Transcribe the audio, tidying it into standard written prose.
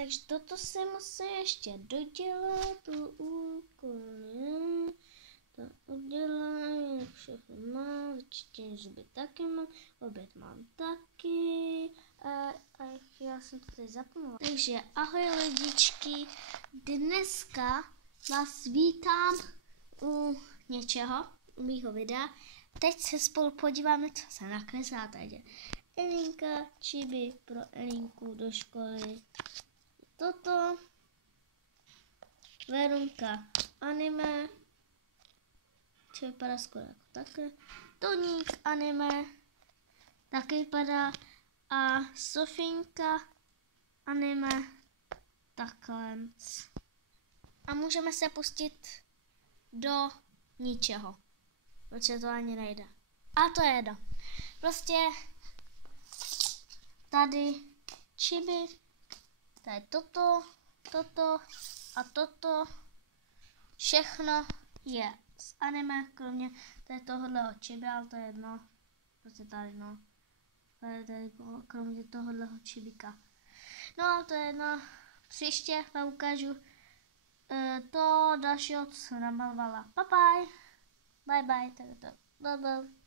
takže toto se musí ještě dodělat, tu úkol, to udělám, všechno mám, vyčištění zuby taky mám, oběd mám taky a já jsem to tady zapomněla. Takže ahoj lidičky, dneska vás vítám u něčeho, u mýho videa. Teď se spolu podíváme, co se nakreslá tady. Elinka, čiby pro Elinku do školy. Toto. Verunka anime. Co vypadá skoro jako také. Toník anime. Taky vypadá. A Sofinka anime. Takhle. A můžeme se pustit do ničeho. Protože to ani nejde. A to je jedno. Prostě tady čiby, tady toto a toto, všechno je z anime, kromě tady tohohle čiby, ale to je jedno, prostě tady no, tady kromě tohohle čibika. No to je jedno, příště vám ukážu to dalšího, co jsem namalovala. Bye bye, tak to, bye.